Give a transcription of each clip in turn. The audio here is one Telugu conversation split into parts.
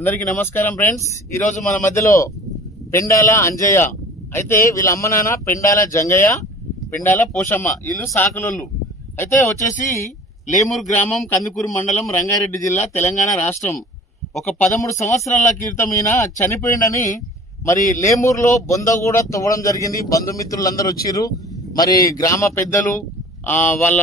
అందరికీ నమస్కారం ఫ్రెండ్స్. ఈ రోజు మన మధ్యలో పెండాల అంజయ్య, అయితే వీళ్ళ అమ్మ నాన్న పెండాల జంగయ్య, పెండాల పోషమ్మ, వీళ్ళు సాకలోళ్ళు. అయితే వచ్చేసి లేమూరు గ్రామం, కందుకూరు మండలం, రంగారెడ్డి జిల్లా, తెలంగాణ రాష్ట్రం. ఒక 13 సంవత్సరాల క్రితం ఈయన చనిపోయిండని మరి లేమూరులో బొంద కూడా తవ్వడం జరిగింది. బంధుమిత్రులందరూ వచ్చిర్రు, మరి గ్రామ పెద్దలు, వాళ్ళ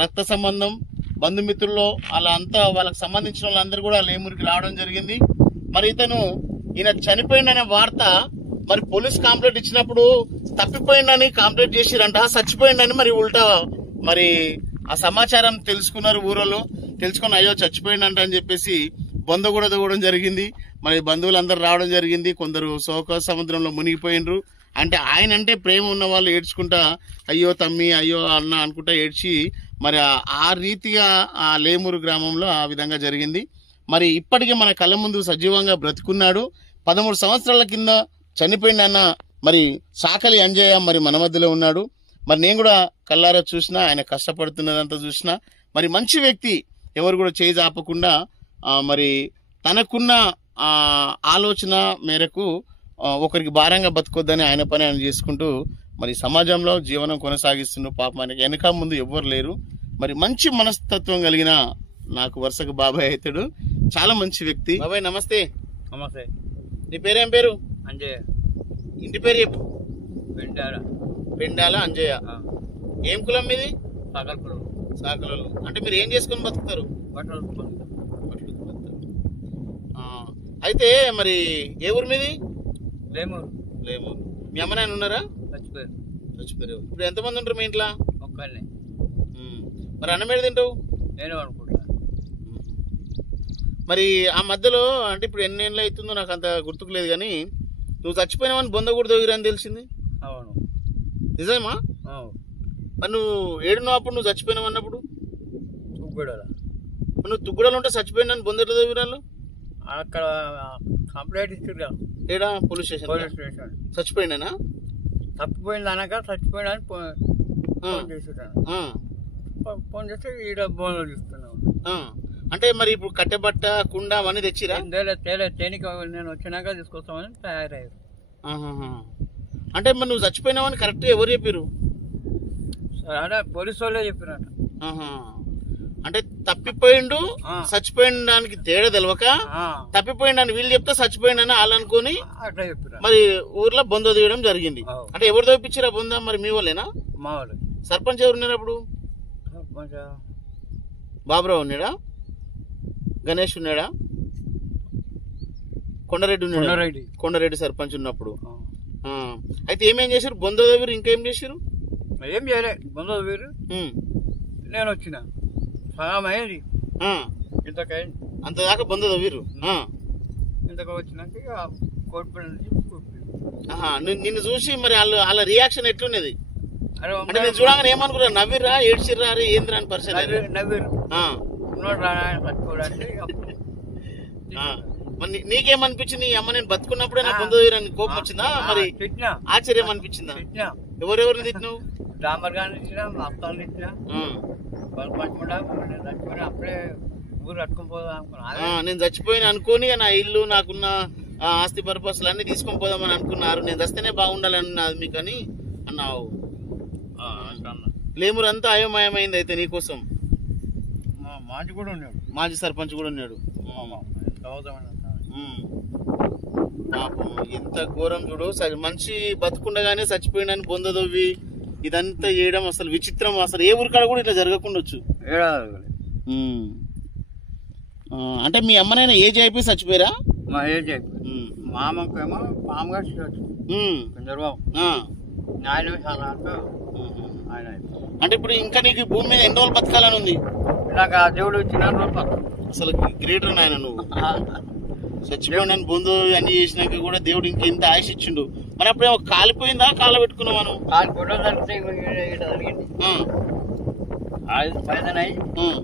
రక్త సంబంధం బంధుమిత్రుల్లో వాళ్ళకి సంబంధించిన వాళ్ళందరూ కూడా లేమూరికి రావడం జరిగింది. మరి ఈయన చనిపోయిందనే వార్త మరి పోలీస్ కంప్లైంట్ ఇచ్చినప్పుడు తప్పిపోయిందని కంప్లైంట్ చేసిరంట, చచ్చిపోయిందని మరి ఉల్టా మరి ఆ సమాచారం తెలుసుకున్నారు ఊరోళ్ళు. తెలుసుకుని అయ్యో చచ్చిపోయిందంట అని చెప్పేసి బొంద కూడా తవ్వడం జరిగింది. మరి బంధువులందరూ రావడం జరిగింది. కొందరు శోక సముద్రంలో మునిగిపోయినరు. అంటే ఆయన అంటే ప్రేమ ఉన్న వాళ్ళు ఏడ్చుకుంటా అయ్యో తమ్మి, అయ్యో అన్న అనుకుంటా ఏడ్చి మరి ఆ రీతిగా ఆ లేమూరు గ్రామంలో ఆ విధంగా జరిగింది. మరి ఇప్పటికే మన కళ్ళ ముందు సజీవంగా బ్రతుకున్నాడు. 13 సంవత్సరాల కింద చనిపోయిందన్న మరి సాకలి అంజయ్య మరి మన మధ్యలో ఉన్నాడు. మరి నేను కూడా కళ్ళారా చూసినా, ఆయన కష్టపడుతున్నదంతా చూసినా. మరి మంచి వ్యక్తి, ఎవరు కూడా చేయి ఆపకుండా మరి తనకున్న ఆలోచన మేరకు ఒకరికి భారంగా బతుకొద్దని ఆయన పని ఆయన చేసుకుంటూ మరి సమాజంలో జీవనం కొనసాగిస్తుండు. పాపం ఆయనకి వెనక ముందు ఎవ్వరు లేరు. మరి మంచి మనస్తత్వం కలిగిన నాకు వరుసకు బాబాయ్ అవుతాడు. చాలా మంచి వ్యక్తి. బాబాయ్ నమస్తే. నమస్తే. నీ పేరేం పేరు? అంజయ్య. ఇంటి పేరు చెప్పు. పెండాల. పెండాల అంజయ్య. ఏం కులం మీది? సాకల కులం. సాకలు. అంటే మీరు ఏం చేసుకుని బతుకుతారు? బట్టలు. అయితే మరి ఏ ఊరు మీది? లేమూరు. లేమూరు. మీ అమ్మ నాయన ఉన్నారా? చచ్చిపోయారు. ఇప్పుడు ఎంతమంది ఉంటారు మీ ఇంట్లో? ఒక్కనే. మరి అన్నం ఏడు తింటావు? నేను అనుకుంటా. మరి ఆ మధ్యలో అంటే ఇప్పుడు ఎన్ని ఏళ్ళు అవుతుందో నాకు అంత గుర్తుకు లేదు, కానీ నువ్వు చచ్చిపోయినావని బొంద కూడా దొగిరని తెలిసింది. అవును. నిజమా? మరి నువ్వు ఏడున్నావు అప్పుడు, నువ్వు చచ్చిపోయినావు అన్నప్పుడు? నువ్వు తుగ్గుడలు ఉంటే చచ్చిపోయినా బొంద ఎట్లా దొగిరాలు? అక్కడ కంప్లైంట్ ఇచ్చారు. ఏడా? Police station. చచ్చిపోయినా? తప్పిపోయింది అనక చచ్చిపోయినా ఫోన్ చేస్తే ఈడ బోన్లో చూస్తున్నావు. అంటే మరి ఇప్పుడు కట్టెబట్ట, కుండ అవన్నీ తెచ్చిరా? తేనికి నేను వచ్చినాక తీసుకొస్తామని తయారయ్యారు. అంటే మరి నువ్వు చచ్చిపోయినావని కరెక్ట్ ఎవరు చెప్పారు? అదే పోలీసు వాళ్ళే చెప్పినట్టు. అంటే తప్పిపోయిండు చచ్చిపోయిన దానికి తేడా తెలవక తప్పిపోయిండని వీళ్ళు చెప్తే చచ్చిపోయిండని వాళ్ళు అనుకుని అట్లా చెప్పారు. మరి ఊర్లో బొంద తీయడం జరిగింది. అంటే ఎవరు తప్పించారా బొంద? మరి మీ వాళ్ళేనా? మా వాళ్ళు. సర్పంచ్ ఎవరు ఉన్నారు అప్పుడు? బాబురావు ఉన్నాడా? గణేష్ ఉన్నాడా? కొండరెడ్డి ఉన్నాడా? కొండరెడ్డి సర్పంచ్ ఉన్నప్పుడు. అయితే ఏమేం చేశారు? బొంద దగ్గర ఇంకేం చేశారు? ఏం చేయలే. బొంద దగ్గర నేను వచ్చిన సగం అయ్యేది. ఇంతకైంది. అంతదాకా బొంద తవ్వీరు. ఇంతకు వచ్చినాక కోర్టు నిన్ను చూసి మరి వాళ్ళ రియాక్షన్ ఎట్లున్నది? అంటే నేను చూడగానే ఏమనుకున్నా? నవ్విర్రా, ఏడ్చిర్రా, అరే ఏంద్రా అని పరిస్థితి? నవ్విరు. మరి నీకేమనిపించింది? ఈ అమ్మ నేను బతుకున్నప్పుడే నా బొంద తవ్వీరని కోపం వచ్చిందా? మరి ఆశ్చర్యం అనిపించిందా? ఎవరెవరిని తిట్టినావు? డాంబర్ గారిని ఇచ్చినా, మా అత్తని ఇచ్చినా, అప్పుడే ఊరు కట్టుకుని పోదాం అనుకున్నా. నేను చచ్చిపోయిన అనుకోని నా ఇల్లు, నాకున్న ఆస్తి పర్పస్లు అన్ని తీసుకొని పోదామని అనుకున్నారు. నేను చస్తేనే బాగుండాలన్నది మీకు అని అన్నావు. లేమూరు అంతా అయోమయమైంది. అయితే నీకోసం మాజీ కూడా ఉన్నాడు, మాజీ సర్పంచ్ కూడా ఉన్నాడు. పాపం ఎంత ఘోరం చూడు. మనిషి బతుకుండగానే చచ్చిపోయినని బొంద దొవ్వి ఇదంతా చేయడం అసలు విచిత్రం. అసలు ఏ ఊరికాడ కూడా ఇట్లా జరగకుండొచ్చు. అంటే మీ అమ్మనైనా ఏజ్ అయిపోయి చచ్చిపోయారా? మా ఏజ్ అయిపోయి. మామకేమో మామగారు చంద్రబాబు ఆయన. అంటే ఇప్పుడు ఇంకా నీకు భూమి మీద ఎన్ని రోజులు బతకాలని ఉంది? నాకు ఆ దేవుడు ఇచ్చిన అసలు గ్రేటర్ నాయన నువ్వు. చచ్చిపోయిన బొందు అన్ని చేసినాక కూడా దేవుడు ఇంకెంత ఆయుష్ ఇచ్చిండు. మరి అప్పుడే ఒక కాలిపోయిందా? కాళ్ళ పెట్టుకున్నావు మనం?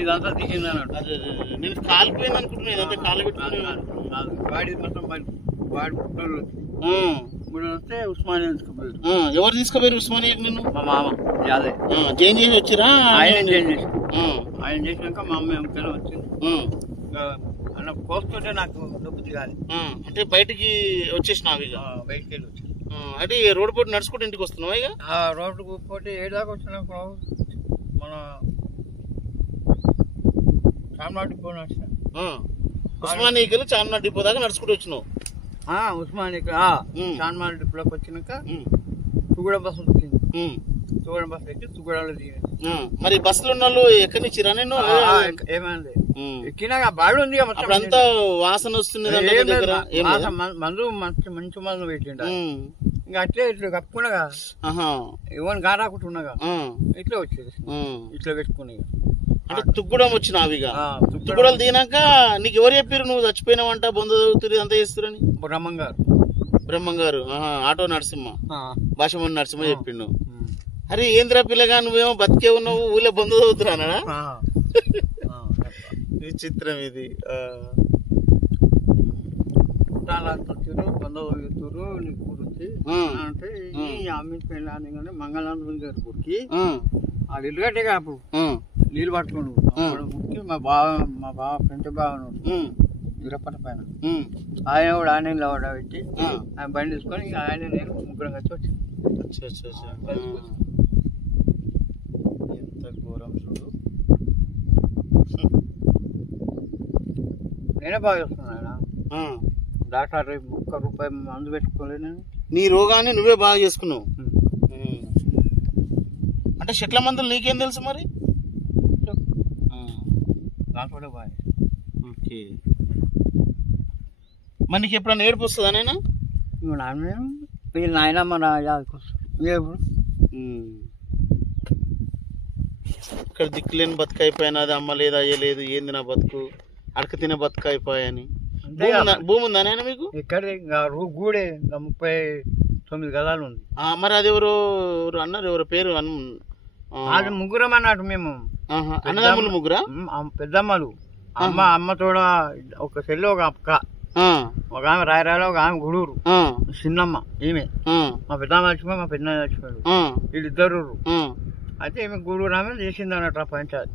ఇదంతా తీసింది అన్నట్టు. నేను కాలిపోయింది అనుకుంటున్నా. ఇదంతా కాళ్ళ పెట్టుకున్నాను. వస్తే ఉస్మానియా తీసుకుపోయారు. ఎవరు తీసుకుపోయారు ఉస్మానియా? నిన్ను? మా మామ జాయిన్ చేసి వచ్చిరా? ఆయన జాయిన్ చేసి ఆయన చేసినాక మా అమ్మ ఎంకైనా వచ్చింది. అన్న కోస్తుంటే నాకు నొప్పి కాదు. అంటే బయటికి వచ్చేసినావు ఇక? బయటికి వెళ్ళి వచ్చి అంటే రోడ్డు పోటీ నడుచుకుంటూ ఇంటికి వస్తున్నావా ఇక? రోడ్డుకు పోటీ ఏడాకి వచ్చినప్పుడు మన చార్మినార్ డిపో వచ్చిన ఉస్మానియాకి చార్మినార్ డిపో దాకా నడుచుకుంటూ వచ్చినావు? ఉస్మానియాకి చార్మినార్ డిపోలోకి వచ్చినాక సుగూడ బస్సు వచ్చింది. సుగూడ బస్సు ఎక్కి సుగూడలో దిగి మరి బస్సులో ఉన్న వాళ్ళు ఎక్కడి నుంచి నేను ఏమైంది ఎక్కినాక బాగా ఉంది. అంతా వాసన వస్తుంది, మందు మంచి మందు పెట్టిండ. ఇంకా అట్లే ఇట్లా కప్పుకున్నాగా ఎవరిని గారాకుంటున్నాగా ఇట్లా వచ్చేది, ఇట్లా పెట్టుకుని. అంటే తుగ్గడం వచ్చినావిగా? తుగ్గడలు దిగినాక నీకు ఎవరు చెప్పారు నువ్వు చచ్చిపోయినావంట, బొంద చదువుతుంది అంతా చేస్తురని? బ్రహ్మం గారు ఆటో నరసింహ, భాషమని నరసింహ చెప్పిండు. అరే ఏంద్రా పిల్లగా నువ్వేమో బతికే ఉన్నావు, ఊళ్ళో బొంద చదువుతున్నా? విచిత్రం ఇది. అంటే అమ్మిన పెళ్ళాన్ని కానీ మంగళాంధ్రం గారి గుడికి ఆ ఇల్లు కట్టేగా అప్పుడు నీళ్ళు పట్టుకోండు. మా బావ పెంట బాగా వీరప్పట పైన ఆయన కూడా ఆన్లైన్లో పెట్టి ఆయన బండి తీసుకొని ఆయన నేను ముగ్గురం కలిసి వచ్చాను. ఎంత ఘోరం చూడు. నేనే బాగా చేస్తున్నాను. డాక్టర్ ₹1 మందు పెట్టుకోలేదు నేను. నీ రోగాన్ని నువ్వే బాగా చేసుకున్నావు. అంటే చెట్ల మందులు నీకేం తెలుసు మరి? దాంట్లో బాగా. ఓకే. మరి నీకు ఎప్పుడన్నా ఏడుపు వస్తుందా? నైనా నాయనమ్మ నా యాదకి వస్తుంది. ఇక్కడ దిక్కులేని బతుకు అయిపోయాను, అది అమ్మ లేదు అయ్యలేదు, ఏంది నా బతుకు, అడక తినే బతుకు అయిపోయాని. భూమి ఉందా నాయన మీకు? ఇక్కడ గూడే 39 గదాలు ఉంది. మరి అది ఎవరు అన్నారు, ఎవరు పేరు? అది ముగ్గురం అన్నట్టు మేము. అన్నదమ్ములు ముగ్గురా? పెద్దమ్మలు, అమ్మ తోడ ఒక చెల్లి, ఒక అక్క, ఒక ఆమె రాయరాలో, ఒక ఆమె గుడూరు, చిన్నమ్మ ఈమె. మా పెద్దమ్మ చచ్చిపోయి మా పెద్ద చచ్చిపోయాడు, వీళ్ళిద్దరు. అయితే ఈమె గూడూరు ఆమె చేసింది అన్నట్టు పంచాయతీ.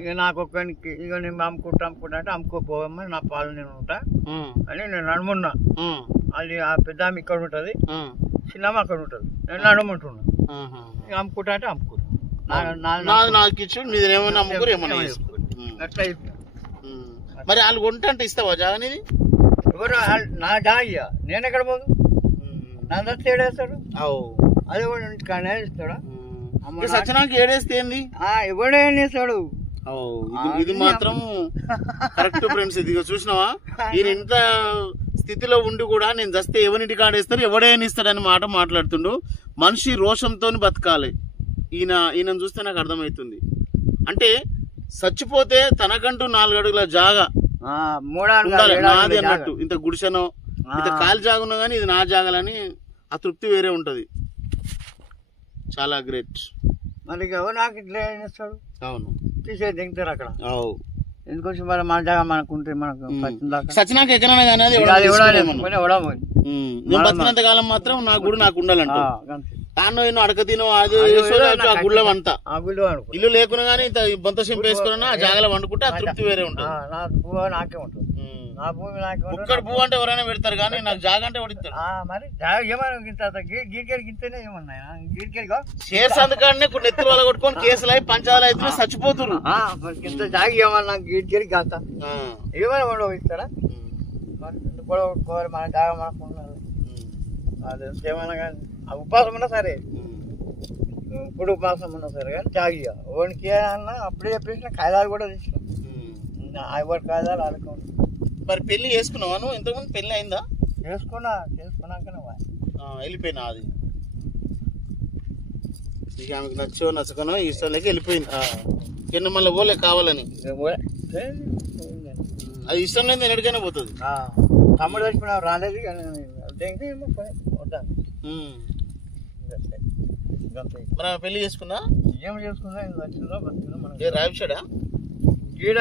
ఇక నాకు ఒక్కరికి ఇక నేను అమ్ముకుంటా అంటే అమ్ముకోపోవమ్మా, నా పాలు నేను ఉంటా అని నేను నడుమున్నా. అది ఆ పెద్ద ఆమె ఇక్కడ ఉంటది, చిన్నమ్మ అక్కడ ఉంటది, నేను నడుముంటున్నా. ఇక అమ్ముకుంటా అంటే అమ్ముకుంటా. అట్లా మరి వాళ్ళు కొంట అంటే ఇస్తావా జాగనేది? ఎవరు నా జాగ నేను ఎక్కడ పోదు, నా దస్త ఏడేస్తాడు, అది కూడా ఇంటికానే ఇస్తాడా? సత్యనాకి ఏడేస్తే ఏంది, ఎవడేస్తాడు. ఇది మాత్రం కరెక్ట్ ఫ్రెండ్స్. ఇది చూసినావా, ఈయన ఇంత స్థితిలో ఉండి కూడా నేను చస్తే ఎవరింటి కాడేస్తారు, ఎవడైనా ఇస్తాడని మాట మాట్లాడుతుండు. మనిషి రోషంతో బతకాలి. ఈయన చూస్తే నాకు అర్థమవుతుంది. అంటే చచ్చిపోతే తనకంటూ 4 అడుగుల జాగా నాది అన్నట్టు. ఇంత గుడిసెనో ఇంత కాలి జాగా ఉన్నా కానీ ఇది నా జాగాలని ఆ తృప్తి వేరే ఉంటది. చాలా గ్రేట్. మరి ఎవరు నాకు ఇట్లా చేస్తాడు? అవును, తీసేది దిగుతారు అక్కడ. ఎందుకొచ్చి మరి మన జాగా మనకుంటే మనకు సచినాక ఎక్కడైనా కానీ బతికినంత కాలం మాత్రం నా గుడి నాకు ఉండాలంట. తాను ఎన్నో అడక తినో అది ఆ గుళ్ళ వంట ఇల్లు లేకున్నా గానీ ఇంత బొంత సింపు వేసుకున్నా ఆ జాగలో వండుకుంటే ఆ తృప్తి వేరే ఉంటుంది. నాకే ఉంటుంది. నా భూమి నాకే. ఒక్కడ భూ అంటే ఎవరైనా పెడతారు కానీ నాకు జాగ అంటే పడిస్తారు. మరి జాగ ఏమైనా గీడికెళ్ళి గింతేనే ఏమన్నాయా గీడికెళ్ళిగో షేర్స్ అందుకనే నెత్తులు వల్ల కొట్టుకొని కేసులు అయి పంచాలు అయితే చచ్చిపోతున్నారు. ఇంత జాగ ఏమన్నా గీడికెళ్ళి కాస్త ఏమైనా ఉండవు ఇస్తారా? గొడవ కొట్టుకోవాలి, మన జాగ మనకు ఉండాలి. అది ఏమైనా కానీ ఉపాసం ఉన్నా సరే, ఇప్పుడు ఉపాసం ఉన్నా సరే కానీ జాగియ ఓనికి అన్నా అప్పుడే చెప్పేసిన కాయదాలు కూడా తెచ్చిన ఎవరి కాయదాలు ఆడుకోండి. మరి పెళ్లి చేసుకున్నావా నువ్వు? ఇంతకుముందు పెళ్లి అయిందా? చేసుకున్నాకనే వెళ్ళిపోయినా. అది ఇక ఆమెకు నచ్చో నచ్చకనో ఇష్టంలోకి వెళ్ళిపోయింది. కింద మళ్ళీ పోలే కావాలని, అది ఇష్టం లేదు ఎక్కడికైనా పోతుంది. తమ్ముడు చచ్చిపోయినా రాలేదు మరి పెళ్లి చేసుకున్నా? ఏం చేసుకున్నా వచ్చిందో రాయిషాడా గీడ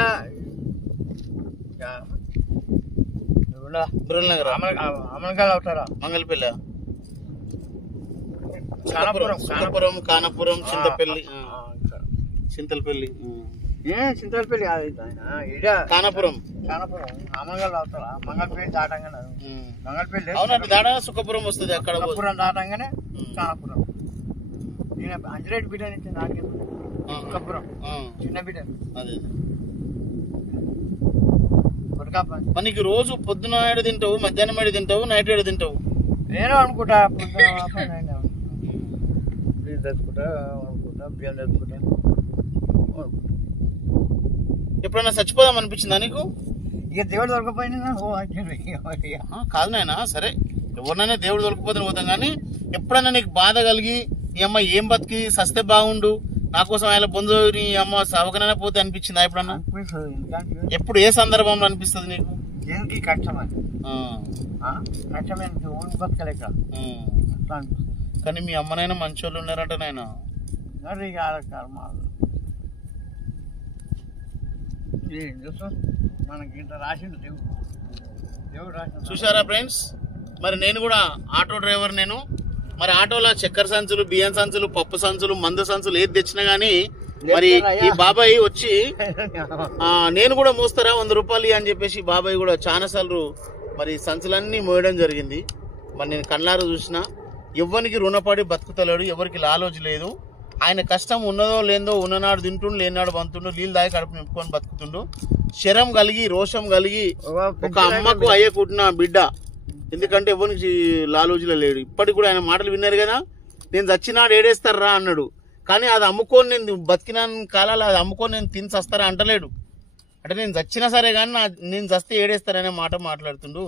అమలకాయలు అవుతారా? మంగళపల్లి, కానపురం, చింతపల్లి, చింతలపల్లి. చింతలపల్లి కాదు ఇడ కానాపురం అమంగల్ అవుతారా మంగళపల్లి దాటంగానే మంగళపల్లి అవునండి దాటగా సుఖపురం వస్తుంది అక్కడ సుఖపురం దాటంగానే కానాపురం. నేను అంజరేట్ బిడ్డ నుంచి నాకే సుఖపురం చిన్న బిడ్డ అదే కొడుకా. నీకు రోజు పొద్దున ఏడు తింటావు, మధ్యాహ్నం ఏడు తింటావు, నైట్ ఏడు తింటావు? నేను అనుకుంటా బియ్యం తెచ్చుకుంటా బియ్యం తెచ్చుకుంటా. ఎప్పుడైనా చచ్చిపోదాం అనిపించిందా నీకు? ఇక దేవుడు దొరకపోయినా కాదు నాయన, సరే ఎవరినైనా దేవుడు దొరకపోతే పోతాం, కానీ ఎప్పుడైనా నీకు బాధ కలిగి ఈ అమ్మ ఏం బతికి సస్తే బాగుండు, నా కోసం ఆయన పొందు నీ అమ్మ సవకనైనా పోతే అనిపించిందా ఎప్పుడన్నా? ఎప్పుడు ఏ సందర్భంలో అనిపిస్తుంది నీకు? దేనికి కష్టమే కష్టమే బతకలేక. కానీ మీ అమ్మనైనా మంచి వాళ్ళు ఉన్నారంట నాయన. మనకి ఇంత రాసిండు దేవుడు రాసిండు. చూసారా ఫ్రెండ్స్, మరి నేను కూడా ఆటో డ్రైవర్. నేను మరి ఆటోలో చక్కెర సంచులు, బియ్యం సంచులు, పప్పు సంచులు, మందు సంచులు ఏది తెచ్చినా గానీ మరి ఈ బాబాయ్ వచ్చి నేను కూడా మోస్తారా 100 రూపాయలు అని చెప్పేసి బాబాయ్ కూడా చాలా సార్లు మరి సంచులన్నీ మోయడం జరిగింది. మరి నేను కళ్ళారు చూసిన, ఎవ్వరికి రుణపడి బతుకుతలేడు, ఎవరికి లాలోజు లేదు. ఆయన కష్టం ఉన్నదో లేదో ఉన్ననాడు తింటుండు, లేనాడు బంతుండు, నీళ్ళు దాగి కడుపు నింపుకొని బతుకుతుండు. శరం కలిగి రోషం కలిగి ఒక అమ్మకు అయ్యే కుట్టిన బిడ్డ, ఎందుకంటే ఎవరికి లాలోజులో లేడు. ఇప్పటికి కూడా ఆయన మాటలు విన్నారు కదా, నేను చచ్చినాడు ఏడేస్తారా అన్నాడు. కానీ అది అమ్ముకొని నేను బతికిన కాలాలు అది అమ్ముకొని నేను తిని చస్తారా అంటలేడు. అంటే నేను చచ్చినా సరే కానీ నేను చస్తే ఏడేస్తారనే మాట మాట్లాడుతుండు.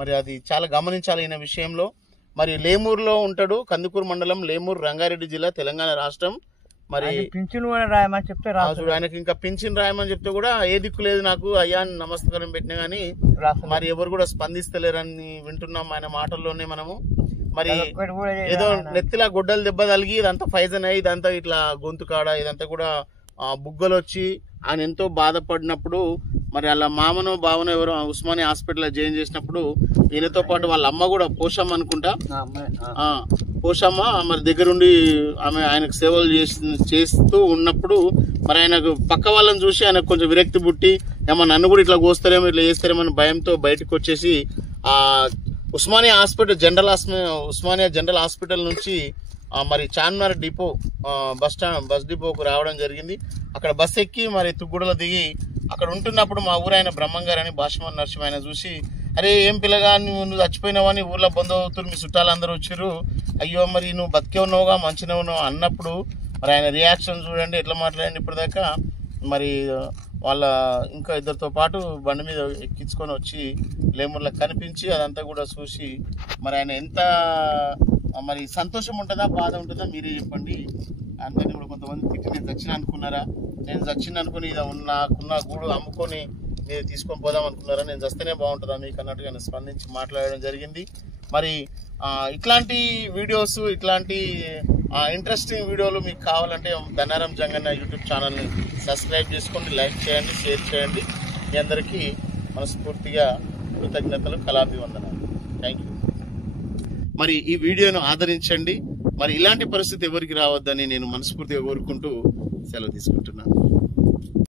మరి అది చాలా గమనించాలి ఈయన విషయంలో. మరి లేమూరులో ఉంటాడు, కందుకూరు మండలం, లేమూరు, రంగారెడ్డి జిల్లా, తెలంగాణ రాష్ట్రం. మరి పింఛన్ కూడా రాయమని చెప్తే రాదు. ఆయనకి ఇంకా పింఛన్ రాయమని చెప్తే కూడా ఏ దిక్కు లేదు నాకు, అయ్యా నమస్కారం పెట్టినా గానీ మరి ఎవరు కూడా స్పందిస్తలేరని వింటున్నాం ఆయన మాటల్లోనే మనము. మరి ఏదో నెత్తిలా గుడ్డలు దెబ్బ తగిలి ఇదంతా ఫైజన్ అయ్యి ఇదంతా ఇట్లా గొంతు కాడ ఇదంతా కూడా బుగ్గలు వచ్చి ఆయన ఎంతో బాధపడినప్పుడు మరి వాళ్ళ మామను బావను ఎవరో ఉస్మానియా హాస్పిటల్ జాయిన్ చేసినప్పుడు ఈయనతో పాటు వాళ్ళ అమ్మ కూడా పోషమ్మ అనుకుంటా, పోషమ్మ మరి దగ్గరుండి ఆమె ఆయనకు సేవలు చేస్తూ ఉన్నప్పుడు మరి ఆయనకు పక్క వాళ్ళని చూసి ఆయనకు కొంచెం విరక్తి పుట్టి ఏమో నన్ను కూడా ఇట్లా కోస్తారేమో ఇట్లా చేస్తారేమో అని భయంతో బయటకు వచ్చేసి Osmania hospital Osmania general hospital నుంచి మరి చార్మినార్ డిపో బస్ డిపోకు రావడం జరిగింది. అక్కడ బస్ ఎక్కి మరి తుగ్గూడలో దిగి అక్కడ ఉంటున్నప్పుడు మా ఊరైన బ్రహ్మంగారు అని భాషమన్ నరసింహ ఆయన చూసి, అరే ఏం పిల్లగా నువ్వు చచ్చిపోయినావని ఊర్లో బంధువుతులు మీ చుట్టాలందరూ వచ్చారు, అయ్యో మరి నువ్వు బతికే ఉన్నావుగా మంచిగా ఉన్నావు అన్నప్పుడు మరి ఆయన రియాక్షన్ చూడండి ఎట్లా మాట్లాడండి. ఇప్పటిదాకా మరి వాళ్ళ ఇంకా ఇద్దరితో పాటు బండి మీద ఎక్కించుకొని వచ్చి లేమూర్లో కనిపించి అదంతా కూడా చూసి మరి ఆయన ఎంత మరి సంతోషం ఉంటుందా బాధ ఉంటుందా మీరే చెప్పండి. అందరినీ కూడా కొంతమంది తిట్టి నేను చచ్చిన అనుకున్నారా, నేను చచ్చిన అనుకుని నాకున్న గూడు అమ్ముకొని మీరు తీసుకొని పోదాం అనుకున్నారా, నేను చస్తేనే బాగుంటుందా మీకు అన్నట్టుగా స్పందించి మాట్లాడడం జరిగింది. మరి ఇట్లాంటి వీడియోస్ ఇట్లాంటి ఇంట్రెస్టింగ్ వీడియోలు మీకు కావాలంటే ధనారం జంగన్న యూట్యూబ్ ఛానల్ని సబ్స్క్రైబ్ చేసుకోండి, లైక్ చేయండి, షేర్ చేయండి. మీ అందరికీ మనస్ఫూర్తిగా కృతజ్ఞతలు, కళాభివందనాలు. Thank you. మరి ఈ వీడియోను ఆదరించండి. మరి ఇలాంటి పరిస్థితి ఎవరికి రావద్దని నేను మనస్ఫూర్తిగా కోరుకుంటూ సెలవు తీసుకుంటున్నాను.